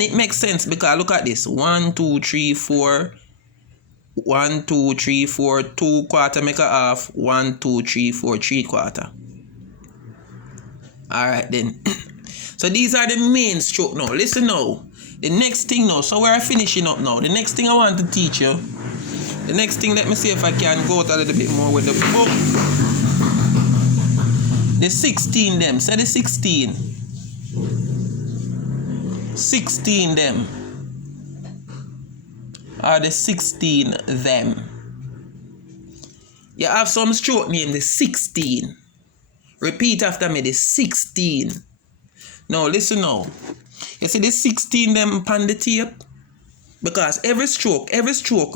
It makes sense because look at this. 1, 2, 3, 4. 1, 2, 3, 4. 2 quarter make a half. 1, 2, 3, 4. 3 quarter. Alright then. So these are the main stroke now. Listen now. The next thing now. So we're finishing up now. The next thing I want to teach you. The next thing, let me see if I can go out a little bit more with the book. The 16 them. Say the 16. 16 them. Or the 16 them. You have some stroke name, the 16. Repeat after me, the 16. Now listen now. You see the 16 them upon the tape? Because every stroke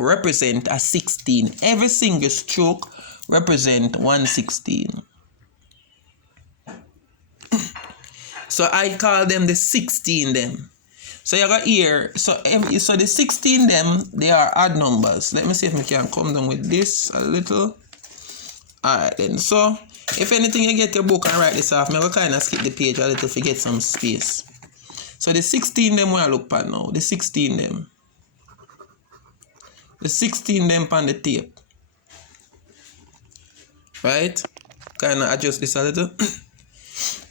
represent a 16. Every single stroke represent 116. So I call them the 16 them. So you got here, so the 16 them, they are odd numbers. Let me see if I can come down with this a little. Alright then, so if anything you get your book and write this off, I will kind of skip the page a little to get some space. So the 16 them we I look at now, the 16 them. The 16 them on the tape. Right? Kind of adjust this a little.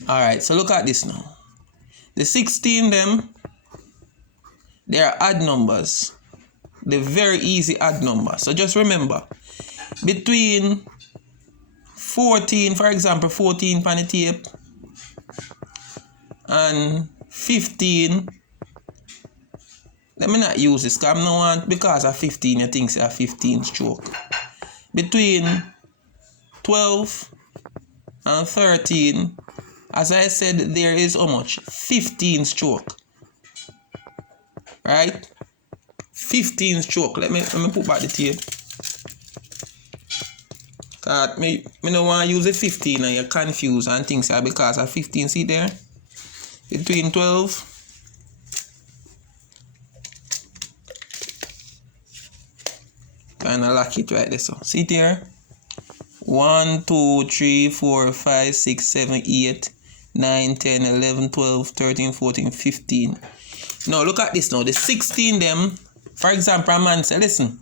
Alright, so look at this now. The 16 them, they are odd numbers. They're very easy odd numbers. So just remember, between 14, for example, 14 on the tape, and 15, let me not use this because I don't want, because of 15, you think it's a 15 stroke. Between 12 and 13, as I said, there is how much? 15 stroke. Right? 15 stroke. Let me put back the tape. Cause me don't want to use the 15 and you're confused and things are because of 15. See there? Between 12 kind of lock it right there. So see there? 1, 2, 3, 4, 5, 6, 7, 8, 9, 10, 11, 12, 13, 14, 15. Now look at this now. The 16 them, for example, a man say, listen,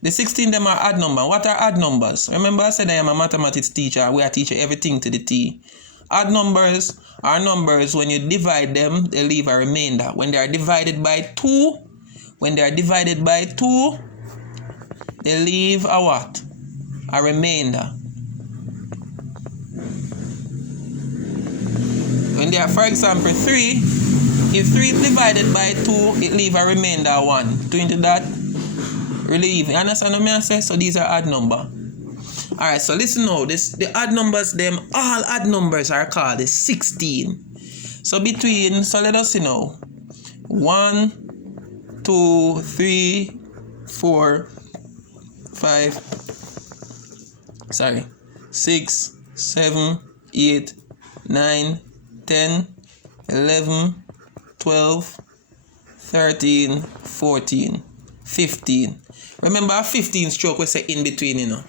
the 16 them are odd numbers. What are odd numbers? Remember I said I am a mathematics teacher. We are teaching everything to the T. Odd numbers are numbers when you divide them, they leave a remainder. When they are divided by 2, they leave a what? A remainder. When they are, for example, 3, if 3 is divided by 2, it leave a remainder 1. To into that, relieve. You understand what I say? So these are odd number. Alright, so listen now. The odd numbers, them, all odd numbers are called the 16. So between, so let us see now. 1, 2, 3, 4, 5, 6, 7, 8, 9, 10, 11, 12, 13, 14, 15. Remember 15 stroke we say in between, you know.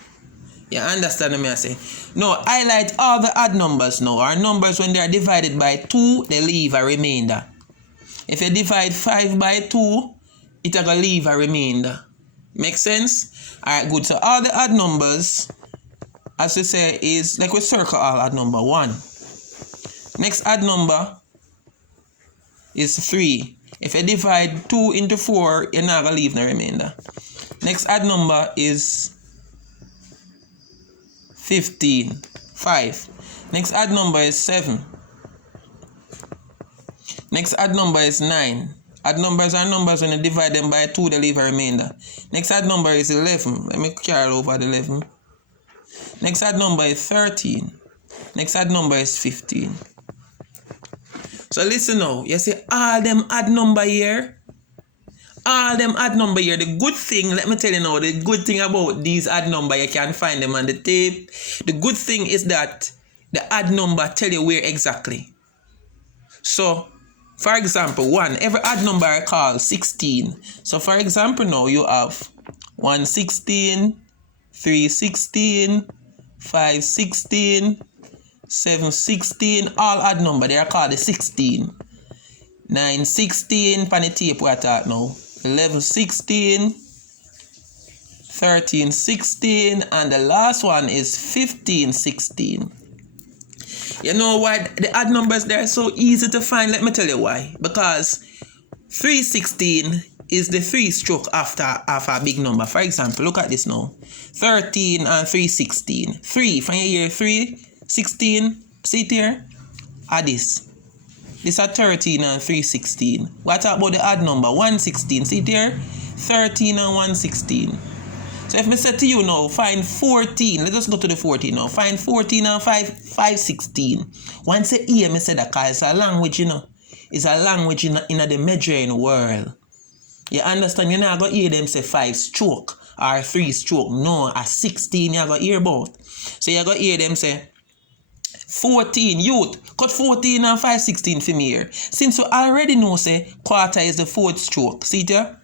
You understand what I say? No, highlight all the odd numbers now. Our numbers when they are divided by 2, they leave a remainder. If you divide 5 by 2, it will leave a remainder. Make sense? Alright, good. So all the odd numbers, as we say, is like we circle all odd number 1. Next odd number is 3. If you divide 2 into 4, you're not going to leave the remainder. Next odd number is 15. 5. Next odd number is 7. Next odd number is 9. Odd numbers are numbers when you divide them by 2, they leave a remainder. Next odd number is 11. Let me carry over the 11. Next odd number is 13. Next odd number is 15. So listen now. You see all them odd number here? All them odd number here. The good thing, let me tell you now, the good thing about these odd number, you can find them on the tape. The good thing is that the odd number tell you where exactly. So, for example, 1, every odd number I call 16. So, for example, now you have 116, 316, 516, 716, all odd number. They are called the 16. 9, 16, pan the tape we are talking now. 11, 16, 13, 16, and the last one is 15, 16. You know why the odd numbers there are so easy to find? Let me tell you why. Because 316 is the 3 stroke after a big number. For example, look at this now. 13 and 316. 3, from your year 3, 16, see it here? Add this. This are 13 and 316. What about the odd number? 116, see it here? 13 and 116. So if I say to you now, find 14, let us go to the 14 now. Find 14 and 516. Once I hear me say that, because it's a language, you know. It's a language in the measuring world. You understand? You're not going to hear them say 5 stroke or 3 stroke. No, a 16 you're going to hear about. So you're going to hear them say 14, youth. Cut 14 and 516 for me here. Since you already know, say, quarter is the 4th stroke. See it here?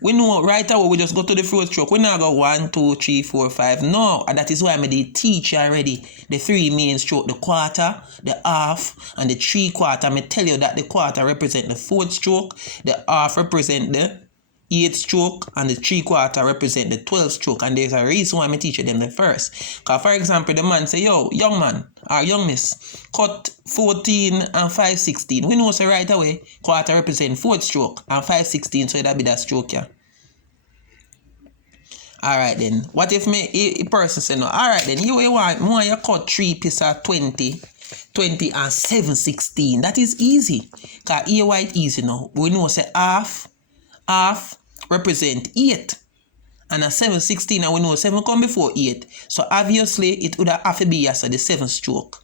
We know right away, we just go to the 4th stroke. We now go 1, 2, 3, 4, 5. No, and that is why I did teach you already. The 3 main stroke, the quarter, the half, and the 3/4. I tell you that the quarter represent the 4th stroke, the half represent the 8th stroke, and the 3/4 represent the 12th stroke. And there's a reason why I teach them the first. Because for example, the man say, yo, young man, or young miss, cut 14 and 516. We know so right away, quarter represent 4th stroke, and 516, so that be that stroke, yeah. Alright then, what if me a person say no, alright then, you want you cut 3 pieces of 20 and 716. That is easy. Because here white easy now. We know say half represent 8. And a 716, and we know 7 come before 8. So obviously it would have to be as the 7th stroke.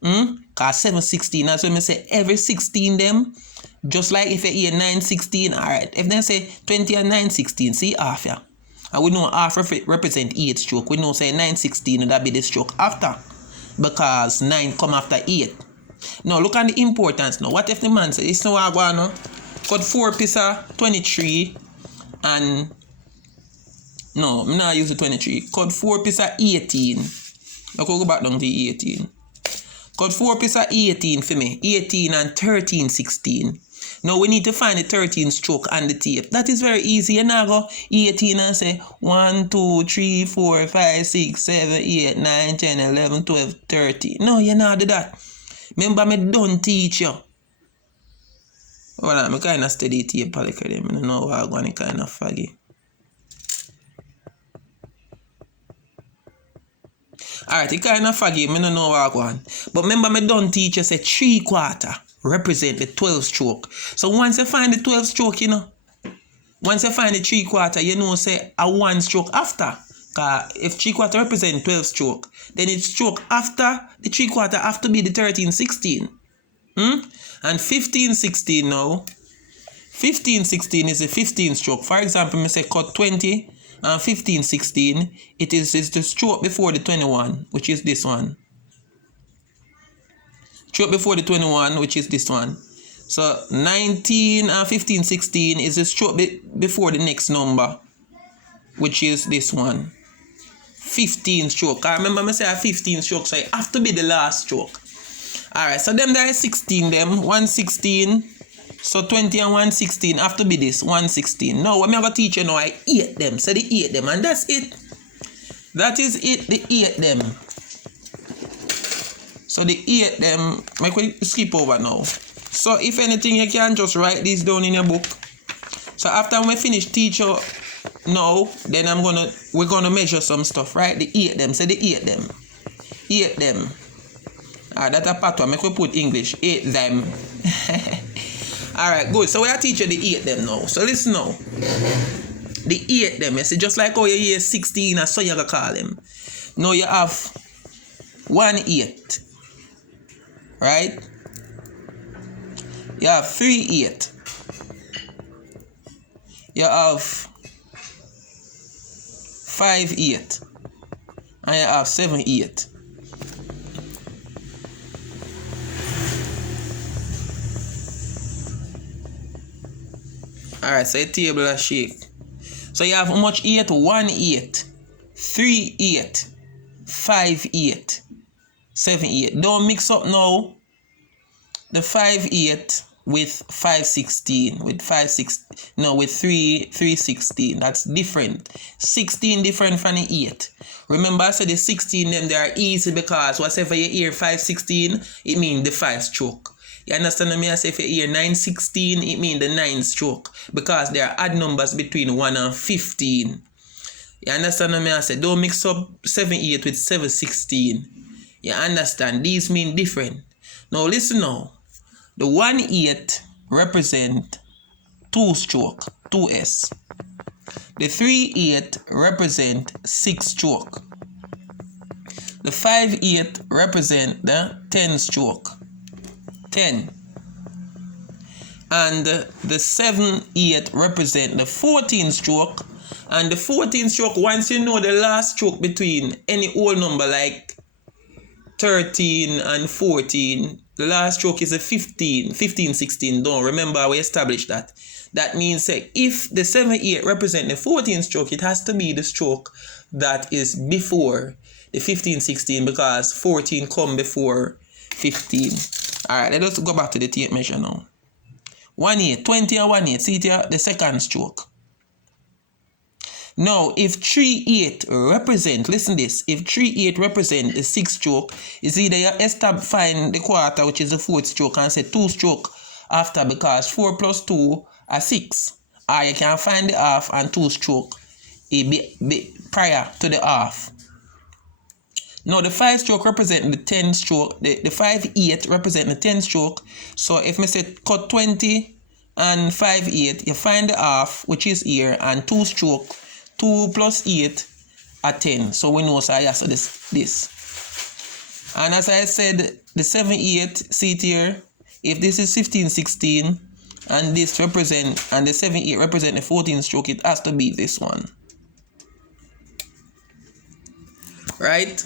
Because 716, that's when I say every 16 them, just like if you hear 916, alright. If they say 20 and 916, see half yeah. And we know half represent 8 stroke. We know say 916 that be the stroke after. Because 9 come after 8. Now look at the importance now. What if the man say, this is what I want now. Cut 4 pieces of 23 and no, I'm not use the 23. Cut 4 pieces of 18. I could go back down to 18. Cut 4 pieces of 18 for me. 18 and 13, 16. Now we need to find the 13 stroke on the tape. That is very easy. You now go 18 and say 1, 2, 3, 4, 5, 6, 7, 8, 9, 10, 11, 12, 13. No, you not do that. Remember, me don't teach you. Well, I'm kind of steady tape. I don't know how I'm going to kind of foggy. Alright, it kind of foggy. I don't know what I'm going. But remember, me don't teach you say 3/4 represent the 12th stroke. So once you find the 12th stroke, you know, once you find the 3/4, you know, say a 1 stroke after. Because if 3/4 represent 12th stroke, then it's stroke after the 3/4 have to be the 13/16. And 15/16 now, 15/16 is the 15th stroke. For example, I say cut 20 and 15/16, it is the stroke before the 21, which is this one. Stroke before the 21, which is this one. So 19 and 15/16 is the stroke before the next number, which is this one. 15 stroke. I remember I say a 15 stroke, so it have to be the last stroke. Alright, so them there is 16 them. 116. So 20 and 116 have to be this. 116. Now, when I'm going to teach you now, I 8 them. So the 8 them. And that's it. That is it. The 8 them. So the 8 them, make we skip over now. So if anything, you can just write this down in your book. So after we finish teach you now, then we're gonna measure some stuff, right? The 8 them. So the 8 them. 8 them. That's a pattern. Make we put English. 8 them. Alright, good. So we are teaching the 8 them now. So listen now. The 8 them. You see, just like how you hear 16, and so you gonna call them. Now you have 1 8. Right? You have 3 8. You have 5 8. And you have 7 8. Alright, so your table is shake. So you have how much 8? 1 8. 3 8. 5 8. 7 8. Don't mix up now the 5 8 with 516, with 316. That's different. 16 different from the 8. Remember I said the 16 them they are easy because whatever you hear 516, it means the 5 stroke. You understand me? I say if you hear 916, it means the 9 stroke because there are odd numbers between 1 and 15. You understand me? I say don't mix up 78 with 716. You understand? These mean different. Now listen now. The 1/8 represent 2 stroke, 2s. The 3/8 represent 6 stroke. The 5/8 represent the 10 stroke, 10. And the 7/8 represent the 14 stroke. And the 14 stroke, once you know the last stroke between any whole number like 13 and 14, the last stroke is a 15, 16. Don't remember we established that. That means if the 7/8 represent the 14 stroke, it has to be the stroke that is before the 15, 16 because 14 come before 15. Alright, let us go back to the tape measure now. 1/8, 20 and 1/8, see here, the second stroke. Now, if 3/8 represent, listen this, if 3/8 represent the 6th stroke, is either you find the quarter, which is the 4th stroke, and say 2 stroke after because 4 plus 2 are 6. Or you can find the half and 2 stroke prior to the half. Now, the 5 stroke represent the 10 stroke, the 5/8 represent the 10 stroke. So, if I say cut 20 and 5/8, you find the half, which is here, and 2 stroke. 2 plus 8 are 10. So we know so I answer this. And as I said, the 7/8, see it here. If this is 15, 16, and this represent, and the 7/8 represent the 14 stroke, it has to be this one. Right?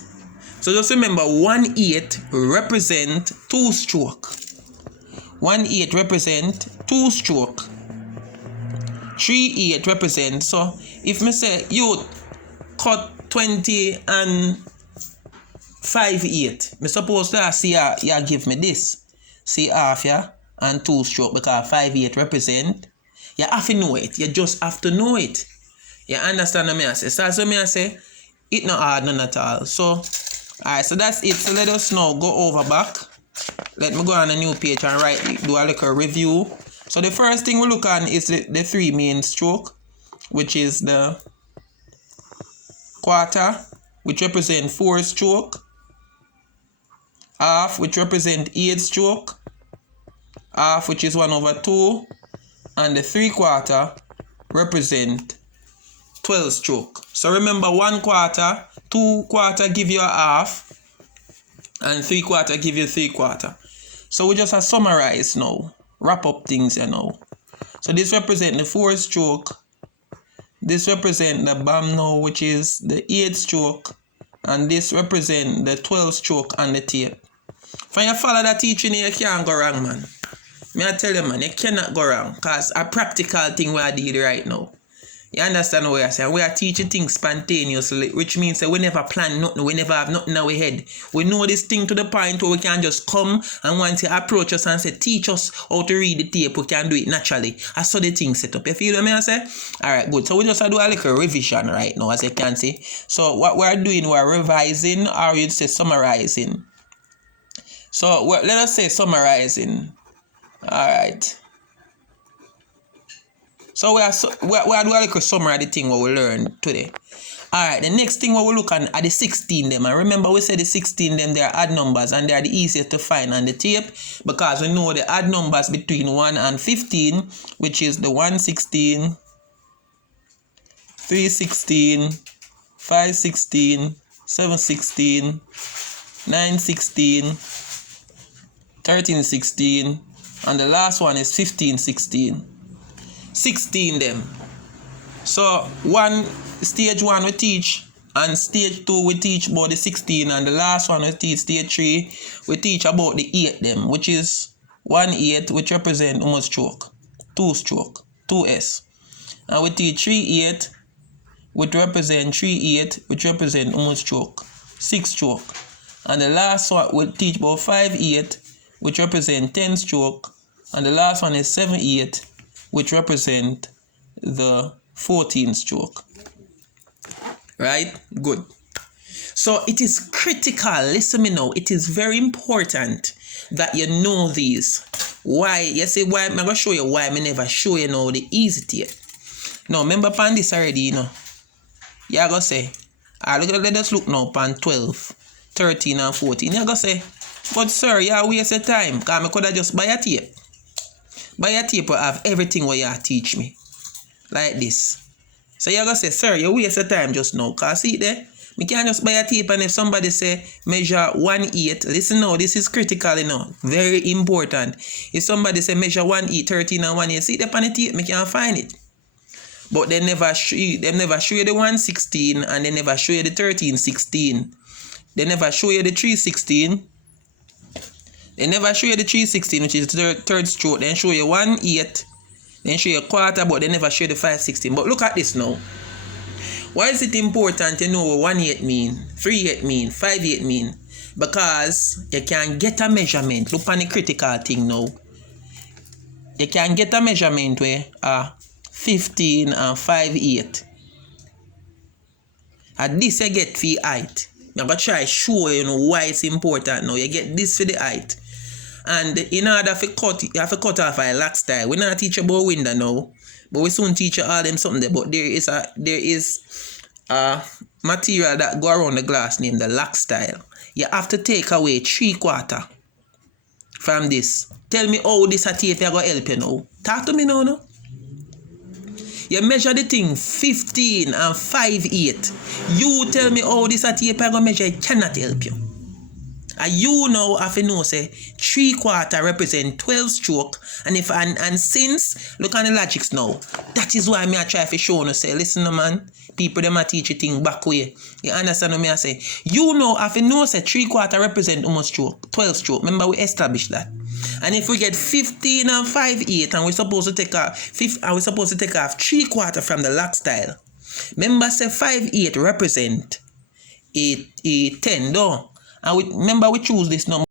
So just remember, 1/8 represent 2 stroke. 1/8 represent 2 stroke. 3/8 represent, so if me say you cut 20 and 5/8, me suppose to see you give me this. See half yeah and 2 stroke because 5/8 represent. You have to know it. You just have to know it. You understand what I say? So as I say, it not hard none at all. So alright, so that's it. So let us now go over back. Let me go on a new page and do a little review. So the first thing we look on is the 3 main stroke, which is the quarter, which represent 4 stroke, half, which represent 8 stroke, half, which is 1/2, and the 3/4 represent 12 stroke. So remember, 1/4, 2/4 give you a half, and 3/4 give you 3/4. So we just have summarize now. Wrap up things now. So this represent the 4 stroke. This represent the BAM now, which is the 8 stroke. And this represent the 12 stroke on the tape. If you follow that teaching, you can't go wrong, man. Me I tell you, man, you cannot go wrong. Because a practical thing we are doing right now. You understand what I say? We are teaching things spontaneously, which means that we never plan nothing, we never have nothing in our head. We know this thing to the point where we can just come and once you approach us and say, teach us how to read the tape, we can do it naturally. I saw the thing set up. You feel what I say? Alright, good. So we just do a little revision right now, as you can see. So what we're doing, we're revising, or you'd say summarizing. So let us say summarizing. Alright. So we are doing a little summary of the thing what we learned today. Alright, the next thing what we look at are the 16 them. And remember we said the 16 them, they are odd numbers and they are the easiest to find on the tape because we know the odd numbers between 1 and 15, which is the 116, 316, 516, 716, 916, 1316, and the last one is 1516. 16 them. So stage 1 we teach, and stage 2 we teach about the 16, and the last one we teach, stage 3, we teach about the 8 them, which is 1/8, which represent how much stroke? 2 stroke, 2s. And we teach 3/8, which represent 3/8, which represent how much stroke? 6 stroke. And the last one we teach about 5/8, which represent 10 stroke. And the last one is 7/8, which represent the 14th stroke. Right? Good. So it is critical, listen me now, it is very important that you know these. Why? You say why? I'm going to show you why I never show you now the easy tape. Now, remember upon this already, you know. You're going to say, let us look now upon 12, 13 and 14. You're going to say, but sir, you waste your time. Because I could have just buy a tape. Buy a tape will have everything what you teach me. Like this. So you're going to say, sir, you waste your time just now. Because see there? Me can't just buy a tape and if somebody say measure 1/8, listen now, this is critical, you know, very important. If somebody say measure 1/8, 13 and 1/8, see the on the tape, me can't find it. But they never show you the 1/16 and they never show you the 13/16. They never show you the 3/16. They never show you the 3/16, which is the third stroke. Then show you 1/8, then show you a quarter, but they never show you the 5/16. But look at this now. Why is it important to know what 1/8 mean, 3/8 mean, 5/8 mean? Because you can get a measurement. Look on the critical thing now. You can get a measurement where 15 and 5/8. And this you get for height. I'm going to try to show you know why it's important now. You get this for the height. And in order to cut, you have to cut off a lock style. We're not teach about window now. But we soon teach you all them something there. But there is a material that go around the glass named the lock style. You have to take away 3/4 from this. Tell me how this tape is going to help you now. Talk to me now, no? You measure the thing 15 and 5/8. You tell me how this tape is going to measure. It cannot help you. And you now have to know say 3/4 represent 12 stroke. And since look on the logics now. That is why me I try to show you say, listen man, people them a teach you thing back way. You understand what me I say? You know have to know say 3/4 represent almost stroke, 12 stroke. Remember we established that. And if we get 15 and 5/8 and we're supposed to take off 3/4 from the lock style. Remember say 5/8 represent a 10 though. And remember we choose this number.